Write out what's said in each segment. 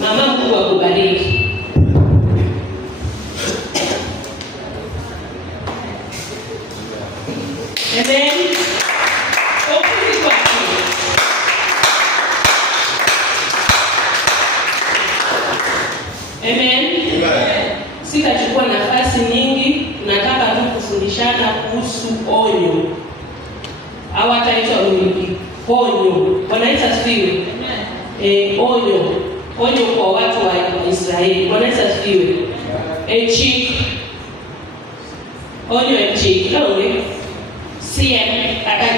Mama, Mungu akubariki. Amen. Amen. Sitachukua nafasi nyingi, nataka tu kufundishana kuhusu onyo. Hawataitwa onyo. Wanaita asifiwe. Onyo kwa watu wa Israeli. Wanaita asifiwe. Chief. Onyo chief. Kaone. CM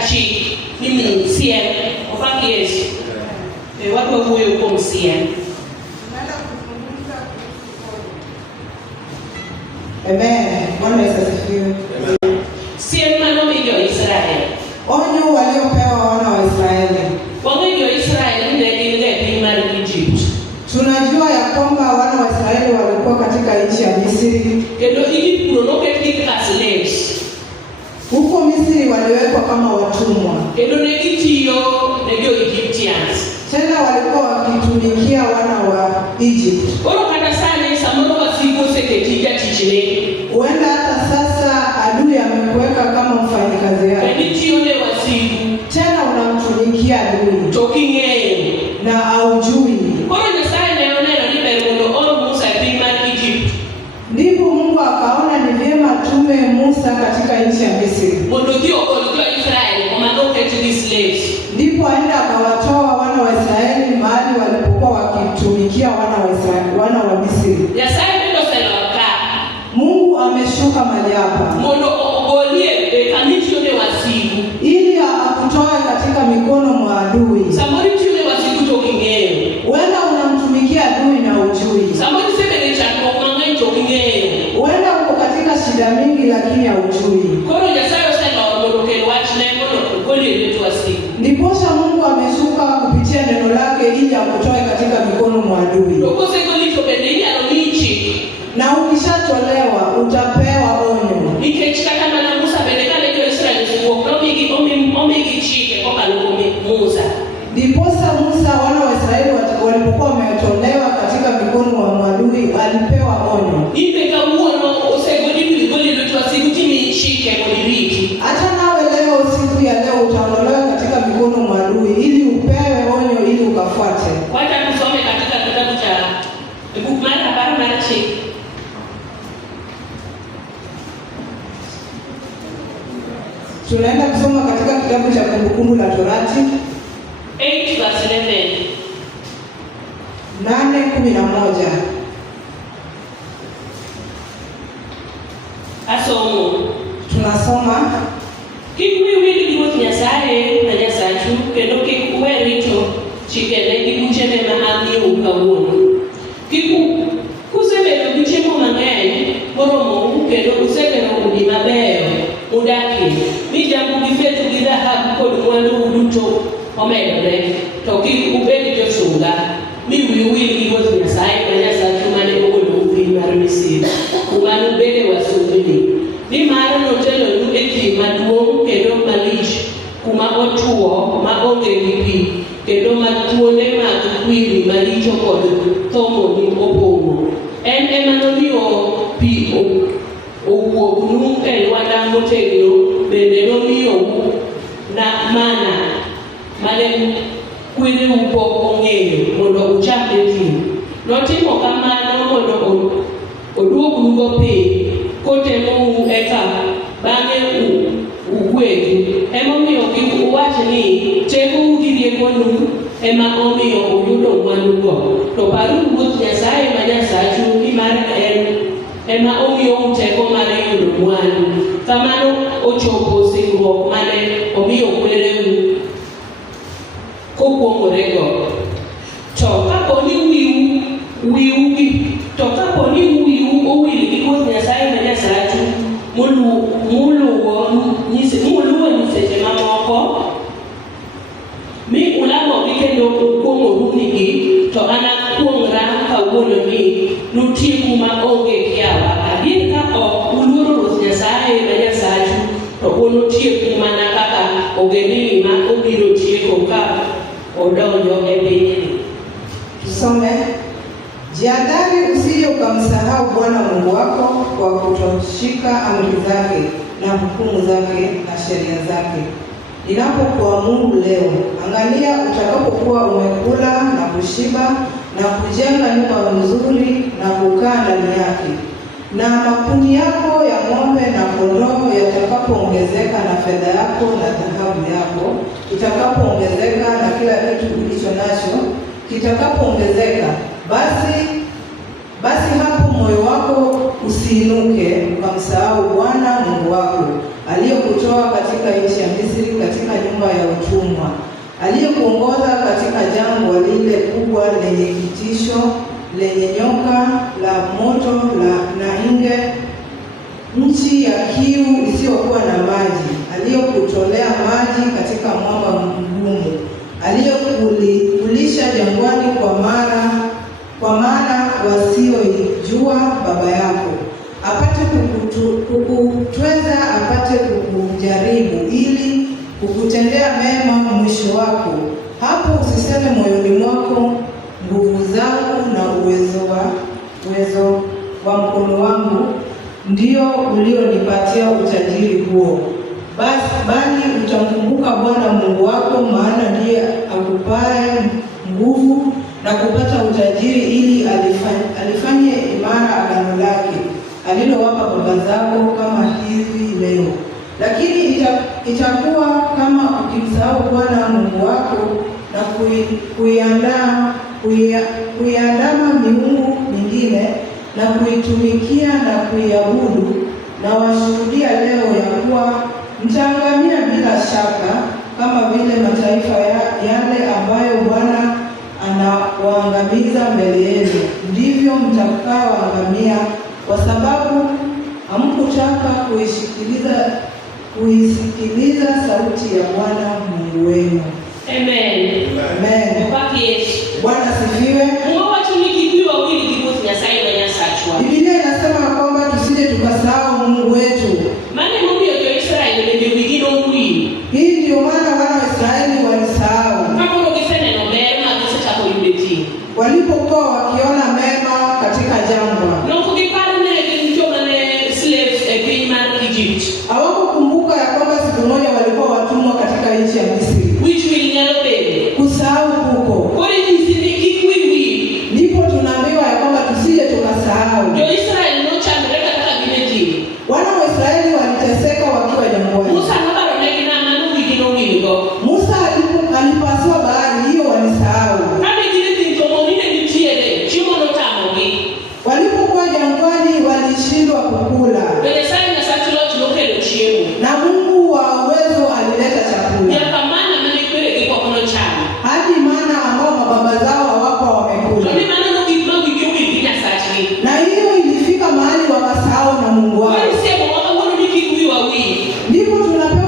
chief. Mimi ni CM. Ofaki Yesu. Watu wa huyo uko CM. Amen. Bwana Yesu asifiwe. CM mano ya Israeli. Onyo waliopewa wana wa Israeli. Onyo ya Israeli ndio Egypt. Tunajua ya kwamba wana wa Israeli walikuwa katika nchi ya Misri. Kendo Egypt kunoketika slaves. Huko Misri waliwekwa kama watumwa. Kendo negitiyo Egyptians. Tena walikuwa wakitumikia wana wa Egypt. Oro kata sana samoro wasigo seketija chichile. Huenda hata sasa adui amekuweka kama mfanyakazi yake. Negitiyo ne wasigo. Tena unamtumikia adui. Tokingeye. Na aujui. Oro Nyasaye naonena ni berundo oro Musa biman Egypt. Ndipo Mungu akaona ni vyema tume Musa katika nchi ya Misri. Mondo dio Israeli komandoke to these slaves. Ndipo aenda akawatoa wana wa Israeli mahali walipokuwa wakitumikia wana wa Misri. Nyasaye ndio selawaka. Mungu ameshuka mahali hapa. Mondo ogolie kanitio ne wasigu. Ili akutoe katika mikono mwa adui. Somebody tune wasigu tokingeo. Wenda unamtumikia adui na ujui. Somebody sebe ni chako mwangai tokingeo. Wenda uko katika shida mingi lakini haujui. Koro Nyasaye sema ondoroke watch na mondo ogolie letu wasigu. Ndiposha Mungu ameshuka kupitia neno lake ili akutoe katika mikono mwa adui. Dokose golito bende ya lonichi. Na ukishatolewa utapewa onyo. Ikechikata na Musa bende kale kwa Israeli sikuwa omigi chike kwa kaloko Musa. Ndiposa Musa wana wa Israeli walipokuwa wametolewa katika mikono mwa adui alipewa onyo. Ipeka uono osegoli goli letu wasigu timi chike moliriki. Hata nawe leo siku ya leo utaondolewa katika mikono mwa adui ili upewe onyo ili ukafuate. Wacha tusome katika kitabu cha Bukmana Barmana chike. Tunaenda kusoma katika kitabu cha Kumbukumbu la Torati 8:11. 8:11. Asomo. Tunasoma Kikuiwili kiboth Nyasaye na Nyasachu kendo kikuwe rito chikene kikuchene maami ukawuono. Kusebedo gichiemo mang'eny moromo kendo usebero udi mabeyo udaki mi jambu gi fetu gi dhahabu kod mwandu duto omedore to kik ubed josunga mi wiu gi Ruoth Nyasaye ma Nyasachu mane ogolo piny mar Misri kuma nubede wasumbini. Nimar notelonu e thim maduong' kendo malich kuma otuo ma onge gi pi kendo ma thuonde mag kwiri maricho kod thomoni opong'o. En ema nomiyo pi owuognu e lwanda motegno, bende nomiyo na mana mane kwireu pok ong'eyo mondo ucham e thim. Notimo kamano mondo oduognugo piny kotemou eka bang'e ugwedhu. Emomiyo kik uwach ni tekou gi riekonu ema omiyo uyudo mwandugo. To paruru Ruoth Nyasaye ma Nyasachu nimar en ema omiyo teko mar yudo mwandu. Kamano ochopo singruok mane omiyo kwereu kokwong'orego. To kaponi wiu owil gi Ruoth Nyasaye ma Nyasachu muluwo nyiseche mamoko mi ulamogi kendo ukwong'oru nigi, to anakwong'ra kawuono ni nutieku ma onge kiawa. Adier ka ok uluoro Ruoth Nyasaye ma Nyasachu to unutieku mana kaka ogendini ma obiro tieko ka odonjo e pinyni. Tusome Jihadhari usije ukamsahau Bwana Mungu wako kwa kutoshika amri zake na hukumu zake na sheria zake. Ninapokuamuru leo, angalia utakapokuwa umekula na kushiba na kujenga nyumba nzuri na kukaa ndani yake, na makundi yako ya ng'ombe na kondoo yatakapoongezeka, na fedha yako na dhahabu yako itakapoongezeka, na kila kitu ulicho nacho kitakapoongezeka, basi hapo moyo wako usiinuke ukamsahau Bwana Mungu wako aliyekutoa katika nchi ya Misri, katika nyumba ya utumwa, aliyekuongoza katika jangwa lile kubwa lenye kitisho, lenye nyoka la moto na nge, nchi ya kiu isiyokuwa na maji, aliyekutolea maji katika mwamba mgumu, aliyekulisha jangwani, kwa maana wasioijua baba yako, apate kukutweza, apate kukujaribu, ili kukutendea mema mwisho wako. Hapo usiseme moyoni mwako, nguvu zangu na uwezo wa mkono wangu ndio ulionipatia utajiri huo. Bali utamkumbuka Bwana Mungu wako, maana ndiye akupaye nguvu na kupata utajiri, ili alifanye imara agano lake alilowapa baba zako kama hivi leo. Lakini itakuwa kama ukimsahau Bwana Mungu wako na kuiandama miungu mingine na kuitumikia na kuiabudu, na washuhudia leo ya kuwa mtaangamia bila shaka, kama vile mataifa yale ambayo Bwana anawaangamiza mbele yenu, ndivyo mtakaoangamia, kwa sababu hamkutaka kuisikiliza sauti ya Bwana Mungu wenu. Amen. Amen. Bwana sifiwe. Biblia inasema kwamba tusije tukasahau Mungu wetu. Hii ndio maana wana wa Israeli walisahau. Walipokuwa wakiona mema katika jangwa, hawakukumbuka ya kwamba siku moja walikuwa watumwa katika nchi ya Misri. Kusahau huko. Ndipo tunaambiwa ya kwamba tusije tukasahau. Wana wa Israeli waliteseka wakiwa jangwani. Musa alipasua bahari hiyo, walisahau. Walipokuwa jangwani walishindwa kukula, na Mungu wa uwezo alileta chakula hadi mana ambao mababa zao hawakuwa wamekula, na hiyo ilifika mahali wakasahau na Mungu wao. Ndipo tunapewa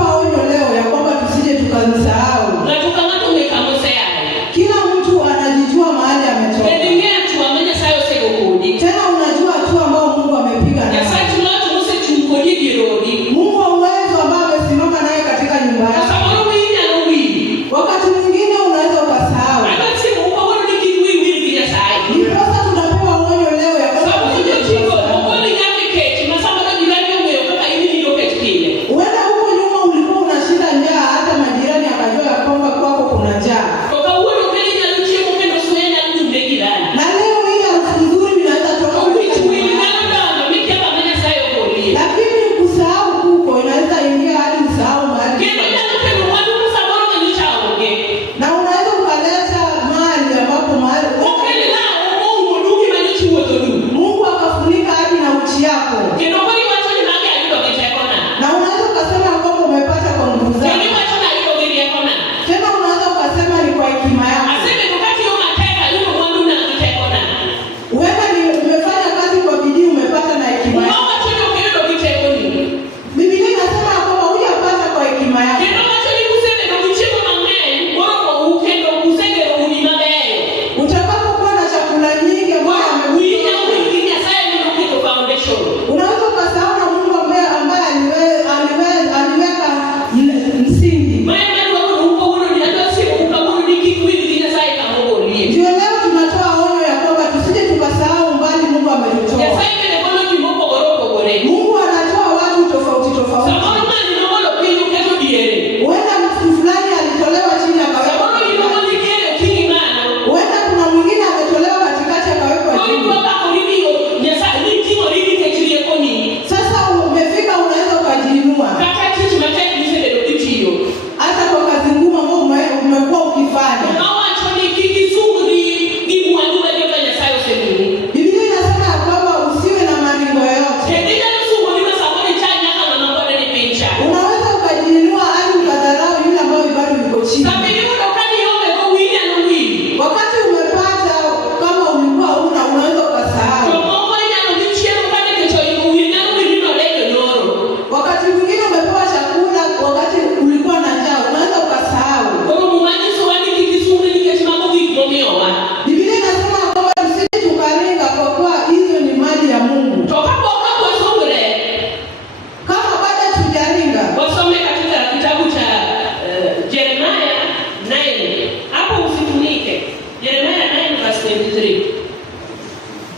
23.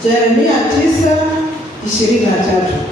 Yeremia 9:23.